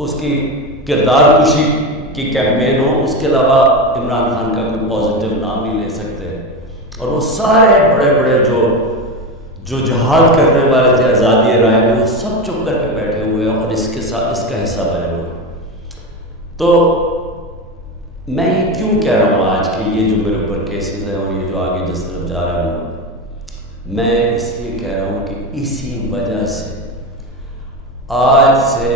اس کی کردار کشی کی کیمپین ہو، اس کے علاوہ عمران خان کا کوئی پازیٹیو نام نہیں لے سکتے. اور وہ سارے بڑے بڑے جو جہاد کرنے والے تھے آزادی رائے میں، وہ سب چپ کر کے بیٹھے ہوئے ہیں اور اس کے ساتھ اس کا حصہ بنے ہوئے. تو میں یہ کیوں کہہ رہا ہوں آج کہ یہ جو میرے اوپر کیسز ہیں اور یہ جو آگے جس طرف جا رہا ہوں، میں اس لیے کہہ رہا ہوں کہ اسی وجہ سے آج سے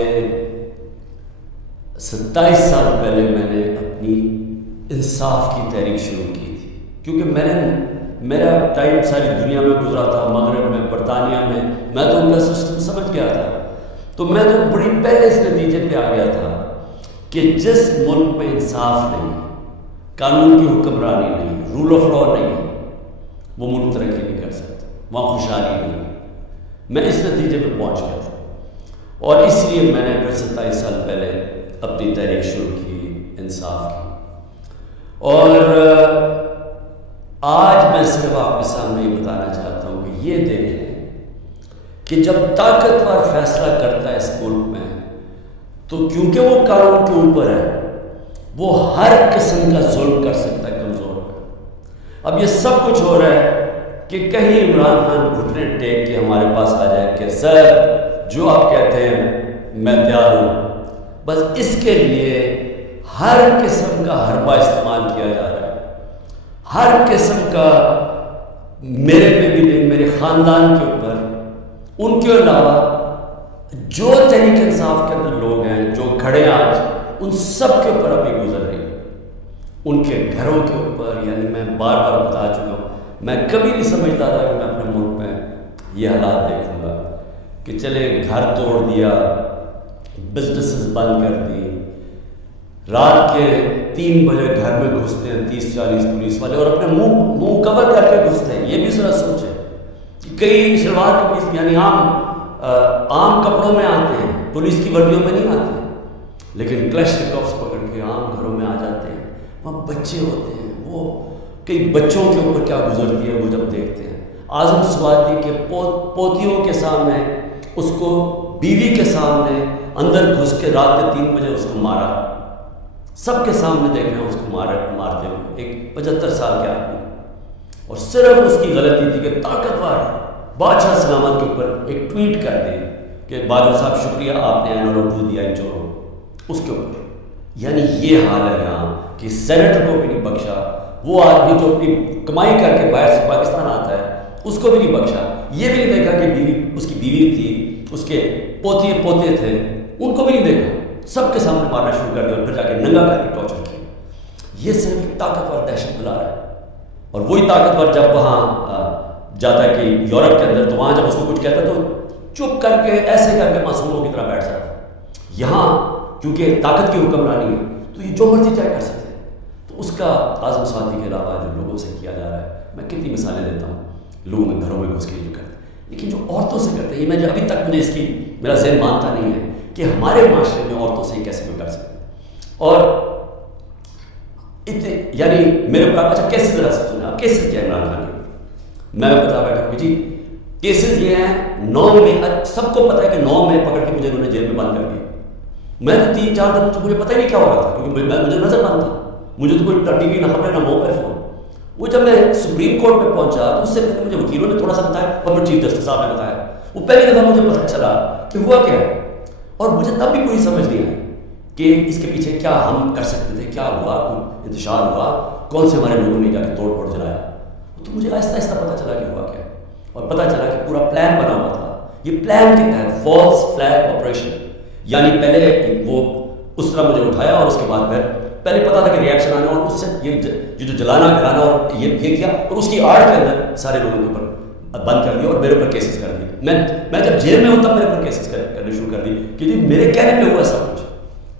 27 سال پہلے میں نے اپنی انصاف کی تحریک شروع کی تھی. کیونکہ میرا ٹائم ساری دنیا میں گزرا تھا، مغرب میں، برطانیہ میں تو ان کا سسٹم سمجھ گیا تھا. تو میں تو بڑی پہلے اس نتیجے پہ آ گیا تھا کہ جس ملک میں انصاف نہیں، قانون کی حکمرانی نہیں، رول آف لا نہیں، وہ ملک ترقی نہیں کر سکتا، وہاں خوشحالی نہیں. میں اس نتیجے پہ پہنچ گیا تھا اور اس لیے میں نے پھر 27 سال پہلے اپنی تحریک شروع کی انصاف کی. اور آج میں صرف آپ کے سامنے یہ بتانا چاہتا ہوں کہ یہ دیکھیں کہ جب طاقتور فیصلہ کرتا ہے اس ملک میں تو کیونکہ وہ قانون کے اوپر ہے، وہ ہر قسم کا ظلم کر سکتا ہے کمزور کا. اب یہ سب کچھ ہو رہا ہے کہ کہیں عمران خان گھٹنے ٹیک کے ہمارے پاس آ جائے کہ سر جو آپ کہتے ہیں میں تیار ہوں. بس اس کے لیے ہر قسم کا حربہ استعمال کیا جا رہا ہے، ہر قسم کا، میرے پہ بھی نہیں، میرے خاندان کے اوپر، ان کے علاوہ جو تحریک انصاف کے اندر لوگ ہیں جو کھڑے ہیں آج، ان سب کے اوپر ابھی گزر رہی ہے، ان کے گھروں کے اوپر. یعنی میں بار بار بتا چکا ہوں، میں کبھی نہیں سمجھتا تھا کہ میں اپنے ملک میں یہ حالات دیکھوں گا کہ چلے گھر توڑ دیا، بزنسز بند کر دی، رات کے 3 بجے گھر میں گھستے ہیں 30-40 پولیس والے اور اپنے منہ کور کر کے گھستے ہیں. یہ بھی ذرا سوچیں کہ کئی شلوار قمیض یعنی عام کپڑوں میں آتے ہیں، پولیس کی وردیوں میں نہیں آتے، لیکن کلیشنکوفس پکڑ کے عام گھروں میں آ جاتے ہیں. وہاں بچے ہوتے ہیں، وہ کئی بچوں کے اوپر کیا گزرتی ہے وہ جب دیکھتے ہیں. اعظم سواتی کے پوتیوں کے سامنے، اس کو بیوی کے سامنے اندر گھس کے رات کے 3 بجے اس کو مارا، سب کے سامنے دیکھ رہے ہیں اس کو مارتے ہوئے، ایک 75 سال کے آدمی. اور صرف اس کی غلطی تھی کہ طاقتور بادشاہ سلامت کے اوپر ایک ٹویٹ کر دیں کہ بادشاہ صاحب شکریہ آپ نے NRO دیا ان چوروں اس کے اوپر. یعنی یہ حال ہے یہاں کہ سینیٹر کو بھی نہیں بخشا، وہ آدمی جو اپنی کمائی کر کے باہر سے پاکستان آتا ہے اس کو بھی نہیں بخشا. یہ بھی نہیں دیکھا کہ اس کی بیوی تھی، اس کے پوتے تھے، ان کو بھی نہیں دیکھا، سب کے سامنے مارنا شروع کر دیا اور پھر جا کے ننگا کر کے ٹارچر کیا. یہ صرف ایک طاقتور دہشت پھیلا رہا ہے. اور وہی طاقتور جب وہاں جاتا ہے کہ یورپ کے اندر، تو وہاں جب اس کو کچھ کہتا ہے تو چپ کر کے ایسے کر کے معصوموں کی طرح بیٹھ جاتا ہے. یہاں کیونکہ طاقت کی حکمرانی ہے تو یہ جو مرضی چاہے کر سکتے ہیں. تو اس کا اعظم سواتی کے علاوہ جو لوگوں سے کیا جا رہا ہے، میں کتنی مثالیں دیتا ہوں، لوگوں میں گھروں میں گھس کے جو کرتے ہیں. لیکن جو عورتوں سے کرتے ہیں، یہ میں ابھی تک مجھے اس کی میرا ذہن مانتا نہیں ہے کہ ہمارے معاشرے میں عورتوں سے کیسے میں کر سکتے ہیں. اور یعنی میرے اوپر اچھا کیسز ذرا سنا، کیسز کیا ہے عمران خان کے؟ میں بتا بیٹھا ہوں کہ جی کیسز یہ ہیں 9 میں، سب کو پتا ہے کہ 9 میں پکڑ کے مجھے انہوں نے جیل میں بند کر دیا. میں تو 3-4 دن مجھے پتہ ہی نہیں کیا ہو رہا تھا، کیونکہ مجھے نظر بند تھا، مجھے تو کوئی ٹی وی نہ خبریں نہ موبائل فون. وہ جب میں سپریم کورٹ میں پہنچا تو اس سے پہلے مجھے وکیلوں نے تھوڑا سا بتایا اور پھر چیف جسٹس صاحب نے بتایا. وہ پہلی دفعہ مجھے پتہ چلا کہ ہوا کیا ہے، اور مجھے تب بھی کوئی سمجھ نہیں آئی کہ اس کے پیچھے کیا ہم کر سکتے تھے، کیا ہوا، کوئی انتشار ہوا، کون سے ہمارے لوگوں نے جا کے توڑ پھوڑ چلایا. تو مجھے آہستہ آہستہ پتہ چلا کہ ہوا کیا ہے، اور پتہ چلا کہ پورا پلان بنا ہوا تھا. یہ پلان کے تحت فالس فلیگ آپریشن، یعنی پہلے وہ اس طرح مجھے اٹھایا اور اس کے بعد پہلے پتا تھا کہ ریئیکشن آنا، اور اس سے یہ جو جلانا گرانا اور یہ کیا، اور اس کی آڑ کے اندر سارے لوگوں کے اوپر بند کر دیا اور میرے اوپر کیسز کر دی. میں جب جیل میں ہوں تب میرے اوپر کیسز کرنے شروع کر دی کہ جی میرے کہنے پہ ہوا سب کچھ.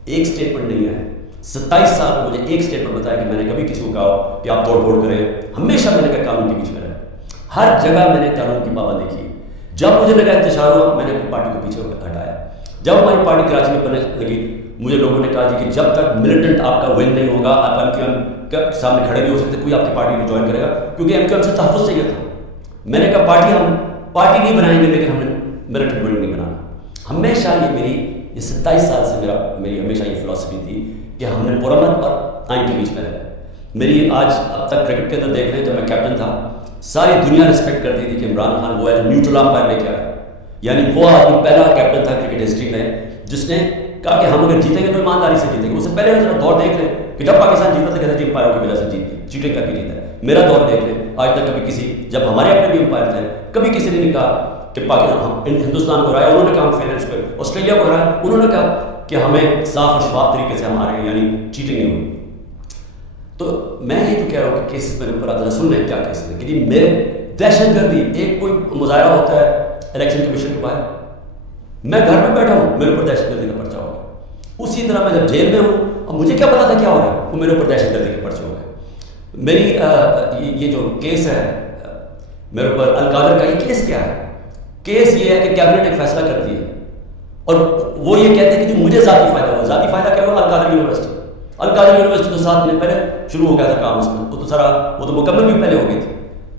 ایک اسٹیٹمنٹ نہیں ہے. 27 سال میں مجھے ایک اسٹیٹمنٹ بتایا کہ میں نے کبھی کسی کو کہا کہ آپ توڑ پھوڑ کریں. ہمیشہ میں نے کہا قانون کے بیچ میں رہے، ہر جگہ میں نے قانون کی پابندی کی. جب مجھے لگا انتشار ہوا میں نے اپنی پارٹی کو پیچھے ہٹایا. جب ہماری پارٹی کراچی میں بننے لگی مجھے لوگوں نے کہا جی کہ جب تک ملیٹنٹ آپ کا ون نہیں ہوگا آپ MQM کے سامنے کھڑے نہیں ہو سکتے، کوئی آپ کی پارٹی کو جوائن کرے گا، کیونکہ MQM سے تحفظ چاہیے تھا. میں نے کہا ہم پارٹی نہیں بنائیں گے لیکن ہم نے ملیٹنٹ ون نہیں بنانا. ہمیشہ یہ میری یہ 27 سال سے میری ہمیشہ یہ فلاسفی تھی کہ ہم نے پرامن اور آئین کے بیچ میں رہا. میری آج اب تک کرکٹ کے اندر دیکھ لیں جب میں کیپٹن تھا ساری دنیا رسپیکٹ کرتی تھی کہ عمران خان وہ ہے جو نیوٹرل امپائر لے کے آیا, یعنی وہ آدمی پہلا کیپٹن تھا کرکٹ ہسٹری میں جس نے کہا کہ ہم اگر جیتیں گے تو ایمانداری سے جیتیں گے. اس سے پہلے ذرا دور دیکھ لیں کہ جب پاکستان جیتا تھا کہتے تھے امپائروں کی وجہ سے چیٹنگ کر کے جیتا ہے. میرا دور دیکھ لیں آج تک کبھی کسی, جب ہمارے اپنے بھی امپائر تھے, کبھی کسی نے نہیں کہا کہ پاکستان ہندوستان کو ہرایا, انہوں نے کہا ہم فیئرنس پہ, آسٹریلیا کو ہرایا انہوں نے کہا کہ ہمیں صاف اور شفاف طریقے سے ہمارے ہیں, یعنی چیٹنگ نہیں ہوئی. تو میں یہ جو کہہ رہا ہوں کہ کیسز میرے اوپر آتا ہے, سن لیں کیا کیسز ہے کہ جی میرے دہشت گردی, ایک کوئی مظاہرہ ہوتا ہے الیکشن کمیشن کے باہر, میں گھر میں بیٹھا ہوں میرے اوپر دہشت گردی کا پرچہ ہو گیا. اسی طرح میں جب جیل میں ہوں اور مجھے کیا پتا تھا کیا ہو رہا ہے, وہ میرے اوپر دہشت گردی کے پرچے ہو گئے. میری یہ جو کیس ہے میرے اوپر القادر کا, یہ کیس کیا ہے؟ کیس یہ ہے کہ کیبنٹ ایک فیصلہ کرتی ہے اور وہ یہ کہتے ہیں کہ جو مجھے ذاتی فائدہ ہوا. ذاتی فائدہ کیا ہوا؟ القادر یونیورسٹی. القادر یونیورسٹی تو 7 مہینے پہلے شروع ہو گیا تھا کام اس میں, وہ تو سارا وہ تو مکمل بھی پہلے ہو گئی تھی.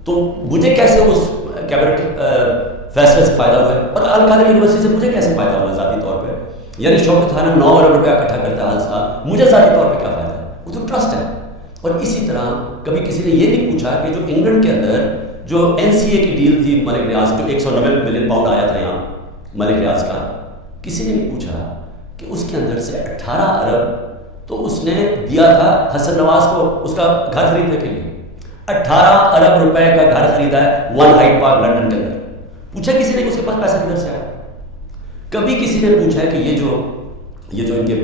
تو مجھے کیسے اس کیبنٹ فیصلے سے فائدہ ہوا ہے اور القادر یونیورسٹی سے مجھے کیسے فائدہ ہوا ذاتی طور پہ؟ یعنی شوکت خانہ 9 ارب روپیہ اکٹھا کرتا ہے ہر سال, مجھے ذاتی طور پہ کیا فائدہ ہے؟ وہ تو ٹرسٹ ہے. اور اسی طرح کبھی کسی نے یہ نہیں پوچھا کہ جو انگلینڈ کے اندر جو NCA کی ڈیل تھی ملک ریاض, جو 190 ملین پاؤنڈ آیا تھا یہاں ملک ریاض کا, کسی نے نہیں پوچھا کہ اس کے اندر سے 18 ارب تو اس نے دیا تھا حسن نواز کو اس کا گھر خریدنے کے لیے. 18 ارب روپے کا گھر خریدا ہے ون ہائٹ پارک لندن کے اندر. پوچھا کسی نے کہ اس کے پاس پیسہ کدھر سے آیا؟ کبھی کسی نے پوچھا ہے کہ یہ جو ان کے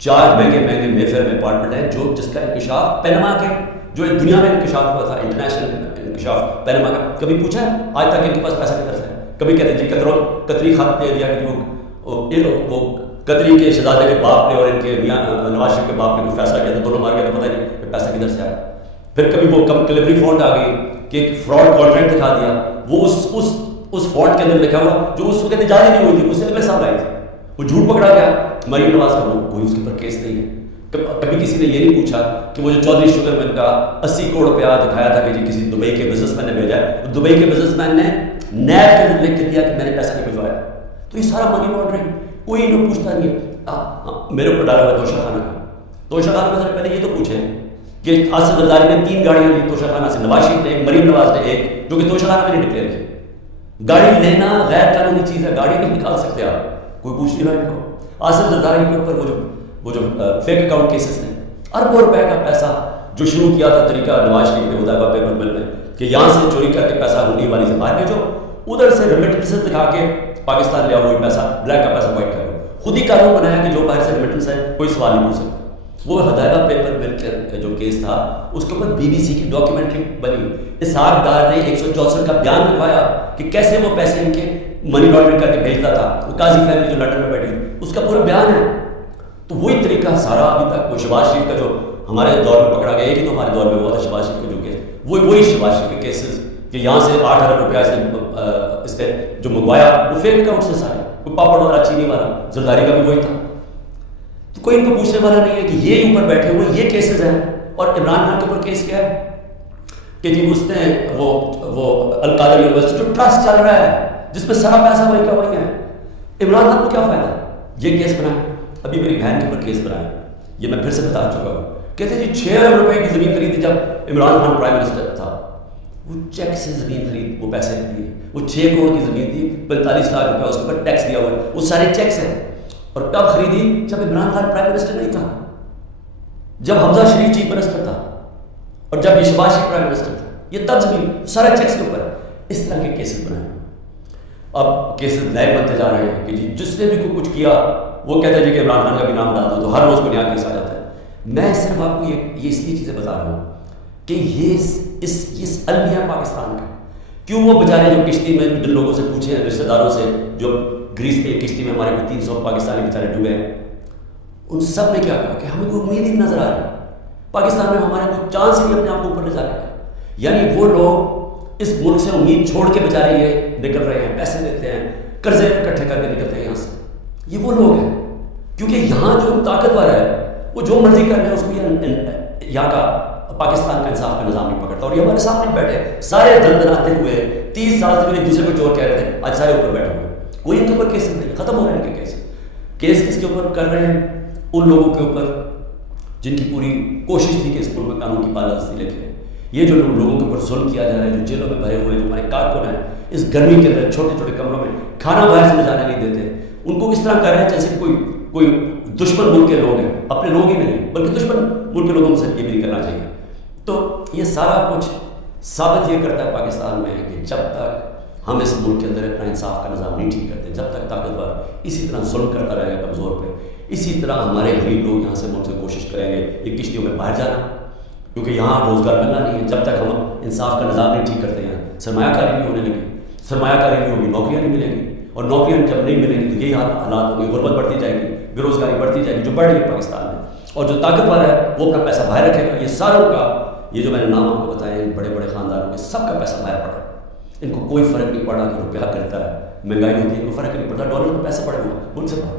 4 مہنگے میفیئر میں اپارٹمنٹ ہیں جو جس کا انکشاف پینما کے جو دنیا میں انکشاف ہوا تھا, انٹرنیشنل انکشاف پینما کا, کبھی پوچھا ہے آج تک ان کے پاس پیسہ کدھر سے ہے؟ کبھی کہتے ہیں جی قطری خط دے دیا کہ وہ قطری کے شہزادے کے باپ نے اور ان کے میاں نواز شریف کے باپ نے کوئی فیصلہ کیا تھا, دونوں مار گیا تو پتہ نہیں کہ پیسہ کدھر سے آیا. پھر کبھی وہ کلیوری فونٹ آ گئی کہ ایک فراڈ کانٹریکٹ دکھا دیا, وہ اس فونٹ کے اندر لکھا ہوا جو اس وقت ایجاد نہیں ہوئی تھی, اس سے اگلے سال آئی تھی, وہ جھوٹ پکڑا گیا مریم نواز کا, وہ کوئی اس کے اوپر کیس نہیں ہے. کبھی کسی نے یہ نہیں پوچھا کہ وہ جو چودھری شوگر مل کا 80 کروڑ روپیہ دکھایا تھا کہ جی کسی دبئی کے بزنس مین نے بھیجا ہے, وہ دبئی کے بزنس مین نے نیب کے اندر لکھ کے دیا کہ میں نے پیسہ نہیں بھجوایا. تو یہ سارا منی لانڈرنگ کوئی نہیں پوچھتا نہیں ہے. میرے اوپر ڈالا ہوا توشہ خانہ کا, توشہ خانہ میں پہلے یہ تو پوچھیں کہ آصف زرداری نے 3 گاڑیاں لی توشہ خانہ سے, نواز شریف نے ایک, مریم نواز نے ایک, جو کہ توشہ خانہ میں نے ڈکلیئر کی. گاڑی لینا غیر قانونی چیز ہے, گاڑی نہیں نکال سکتے آپ, کوئی پوچھ نہیں رہا ان کو. آصف زرداری کے اوپر وہ جو فیک اکاؤنٹ کیسز تھے, اربوں روپے کا پیسہ جو شروع کیا تھا طریقہ نواز شریف نے ادائبہ پیپر مل میں کہ یہاں سے چوری کر کے پیسہ ہونی والی سے باہر بھیجو, ادھر سے ریمیٹنسز دکھا کے پاکستان لے آؤ, وہی پیسہ بلیک کا پیسہ وائٹ کرو. خود ہی قانون بنایا کہ جو باہر سے ریمیٹنس ہے کوئی سوال نہیں پوچھ سکتا. وہ ہدایبہ پیپر مل کا جو کیس تھا اس کے اوپر BBC کی ڈاکیومنٹری بنی. اسحاق ڈار نے 164 کا بیان لکھوایا کہ کیسے وہ پیسے ان کے منی لانڈرنگ کر کے بھیجتا تھا. وہ قاضی فیملی جو لندن میں بیٹھی اس کا پورا بیان ہے. تو وہی طریقہ سارا ابھی تک وہ شہباز شریف کا جو ہمارے دور میں پکڑا گیا, ایک ہی تو ہمارے دور میں ہوا تھا شہباز شریف کا جو کیس, وہی شہباز شریف کے کیسز کہ یہاں سے 8 ارب روپیہ اس نے جو منگوایا وہ فیک اکاؤنٹ سے سارے, کوئی پاپڑ والا چینی والا, زرداری کا بھی وہی تھا. تو کوئی ان کو پوچھنے والا نہیں ہے کہ یہ اوپر بیٹھے ہوئے یہ کیسز ہیں. اور عمران خان کے اوپر کیس کیا ہے کہ جی اس نے وہ القادر یونیورسٹی جو ٹرسٹ چل رہا ہے جس میں سارا پیسہ وہی کا وہی ہے, عمران خان کو کیا فائدہ؟ یہ کیس بنایا, ابھی میری بہن کے اوپر کیس بنایا, یہ میں پھر سے بتا چکا ہوں. کہتے ہیں جی 6 ارب روپے کی زمین خریدی جب عمران خان پرائم منسٹر تھا, وہ چیک سے زمین خرید, وہ پیسے دیے, وہ 6 کروڑ کی زمین تھی, 45 لاکھ روپے اس کے اوپر ٹیکس دیا ہوا ہے, وہ سارے چیکس ہیں. اور کب خریدی؟ جب عمران خان پرائم منسٹر نہیں تھا, جب حمزہ شریف چیف منسٹر تھا, اور جب یہ شہباز شریف پرائم منسٹر تھا, یہ تب زمین سارے چیکس کے اوپر. اس طرح کے کیسز بنائے. اب کیسز نئے بنتے جا رہے ہیں کہ جی جس نے بھی کوئی کچھ کیا وہ کہتا ہے جی کہ عمران خان کا بھی نام ڈال دو, تو ہر روز کو نیا کیس آ جاتا ہے. میں صرف آپ کو یہ اس لیے چیزیں بتا رہا ہوں کہ یہ المیہ پاکستان کا, کیوں وہ بیچارے جو کشتی میں جن لوگوں سے پوچھے رشتہ داروں سے جو گریس میں کشتی میں ہمارے کو 300 پاکستانی بیچارے ڈوبے ہیں, ان سب نے کیا کہا کہ ہمیں کوئی امید ہی نظر آ رہی پاکستان میں, ہمارے کو چانس ہی اپنے آپ کو اوپر لے جانے کا. یعنی وہ لوگ اس ملک سے امید چھوڑ کے بیچارے یہ نکل رہے ہیں, پیسے دیتے ہیں, قرضے اکٹھے کر کے نکلتے ہیں یہاں سے. یہ وہ لوگ ہیں کیونکہ یہاں جو طاقتور ہے وہ جو مرضی کر رہے ہیں اس کو یہاں کا پاکستان کا انصاف کا نظام نہیں پکڑتا. اور یہ ہمارے سامنے بیٹھے سارے دندناتے ہوئے 30 سال سے ایک دوسرے کو چور کہہ رہے تھے, آج سارے اوپر بیٹھے ہوئے, کوئی ان کے اوپر کیس نہیں, ختم ہو رہے ہیں ان کے کیس. کیس کس کے اوپر کر رہے ہیں؟ ان لوگوں کے اوپر جن کی پوری کوشش تھی کہ اس ملک میں قانون کی پالسی لکھے. یہ جو لوگوں کے اوپر ظلم کیا جا رہا ہے، جو جیلوں میں بھرے ہوئے جو ہمارے کارکن ہیں، اس گرمی کے اندر چھوٹے چھوٹے کمروں میں کھانا باہر سے جانے نہیں دیتے، ان کو اس طرح کر رہے ہیں جیسے کوئی دشمن ملک کے لوگ ہیں، اپنے لوگ ہی نہیں بلکہ دشمن ملک کے لوگوں سے یہ بھی نہیں کرنا چاہیے. تو یہ سارا کچھ ثابت یہ کرتا ہے پاکستان میں کہ جب تک ہم اس ملک کے اندر اپنا انصاف کا نظام نہیں ٹھیک کرتے، جب تک طاقتور اسی طرح ظلم کرتا رہے گا کمزور پہ، اسی طرح ہمارے غریب لوگ یہاں سے ملک سے کوشش کریں گے یہ کشتیوں میں باہر جانا، کیونکہ یہاں روزگار ملنا نہیں ہے. جب تک ہم انصاف کا نظام نہیں ٹھیک کرتے ہیں سرمایہ کاری نہیں ہونے لگی، سرمایہ کاری نہیں ہوگی، نوکریاں نہیں ملیں گی، اور نوکریاں جب نہیں ملیں گی تو یہی حالات ہوں گے، غربت بڑھتی جائے گی، بے روزگاری بڑھتی جائے گی جو بڑھ رہی ہے پاکستان میں. اور جو طاقتور ہے وہ اپنا پیسہ باہر رکھے گا. یہ ساروں کا یہ جو میں نے نام آپ کو بتایا بڑے بڑے خاندانوں کے سب کا پیسہ باہر پڑا. ان کو کوئی فرق نہیں پڑا کہ روپیہ کرتا ہے، مہنگائی ہوتی ہے، کوئی فرق نہیں پڑتا، ڈالر میں پیسہ پڑے ہوا ملک سے باہر.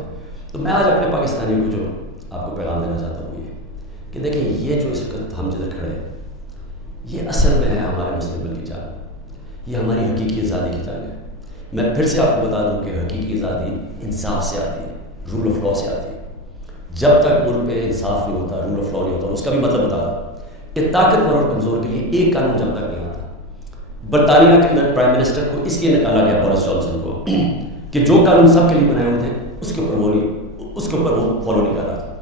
تو میں آج اپنے پاکستانیوں کو جو آپ کو پیغام دینا چاہتا ہوں یہ کہ دیکھیں یہ جو اس وقت ہم جدھر کھڑے ہیں یہ اصل میں ہے ہمارے مستقبل کی جان، یہ ہماری حقیقی آزادی کی جان ہے. میں پھر سے آپ کو بتا دوں کہ حقیقی آزادی انصاف سے آتی ہے، رول آف لا سے آتی ہے. جب تک ملک پہ انصاف نہیں ہوتا، رول آف لا نہیں ہوتا، اس کا بھی مطلب بتا دوں کہ طاقتور اور کمزور کے لیے ایک قانون جب تک نہیں آتا. برطانیہ کے اندر پرائم منسٹر کو اس لیے نکالا گیا بورس جانسن کو کہ جو قانون سب کے لیے بنائے ہوئے تھے اس کے اوپر وہ فالو نہیں کر رہا تھا.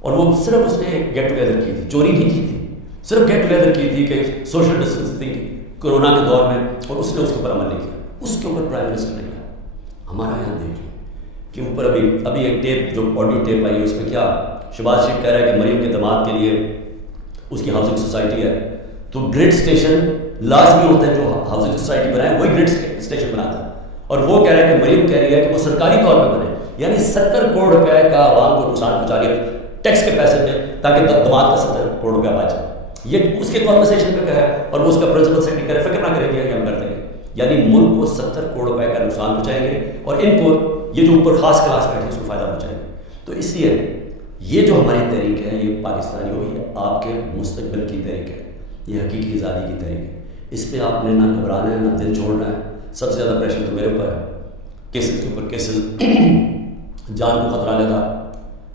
اور وہ صرف اس نے گیٹ ٹوگیدر کی تھی، چوری نہیں کی تھی، صرف گیٹ ٹوگیدر کی تھی کہ سوشل ڈسٹینسنگ کورونا کے دور میں، اور اس نے اس کے اوپر عمل نہیں کیا. اس کے اوپر پرائم منسٹر نے کیا. ہمارا یہاں دیکھ لیں کہ اوپر ابھی ایک ٹیپ جو آڈیو ٹیپ آئی ہے اس میں کیا شہباز شریف کہہ رہا ہے کہ مریم کے داماد کے لیے اس کی ہاؤسنگ سوسائٹی ہے تو گریڈ اسٹیشن لازمی ہوتا ہے، جو ہاؤسنگ سوسائٹی بنائے وہی گریڈ اسٹیشن بناتا ہے. اور وہ کہہ رہا ہے کہ مریم کہہ رہی ہے کہ وہ سرکاری طور پہ بنے، یعنی 70 کروڑ روپے کا عوام کو نقصان پہنچا رہی ہے ٹیکس کے پیسے میں تاکہ داماد کا 70 کروڑ روپیہ بچ جائے. یہ اس کے کنورسیشن پہ ہے اور وہ اس کا پرنسپل سیکرٹری کہہ رہے فکر نہ کرے گی کہ ہم کر دیں گے. یعنی ملک کو 70 کروڑ روپے کا نقصان پہنچائیں گے اور ان کو یہ جو اوپر خاص کلاس بیٹھے اس کو فائدہ پہنچائیں گے. تو اس لیے یہ جو ہماری تحریک ہے یہ پاکستانیوں یہ آپ کے مستقبل کی تحریک ہے، یہ حقیقی آزادی کی تحریک ہے. اس پہ آپ نے نہ گھبرانا ہے نہ دل چھوڑنا ہے. سب سے زیادہ پریشر تو میرے اوپر ہے، کیسز کے اوپر کیسز، جان کو خطرہ لیتا،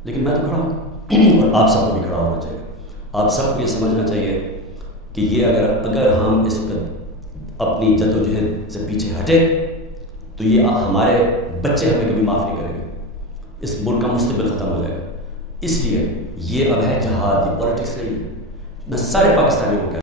لیکن میں تو کھڑا ہوں اور آپ سب کو بھی کھڑا ہونا چاہیے. آپ سب کو یہ سمجھنا چاہیے کہ یہ اگر ہم اس وقت اپنی جد و جہد سے پیچھے ہٹے تو یہ ہمارے بچے ہمیں کبھی معاف نہیں کریں گے، اس ملک کا مستقبل ختم ہو جائے گا. اس لیے یہ اب ہے جہاد، یہ پالیٹکس نہیں ہے. میں سارے پاکستانیوں کو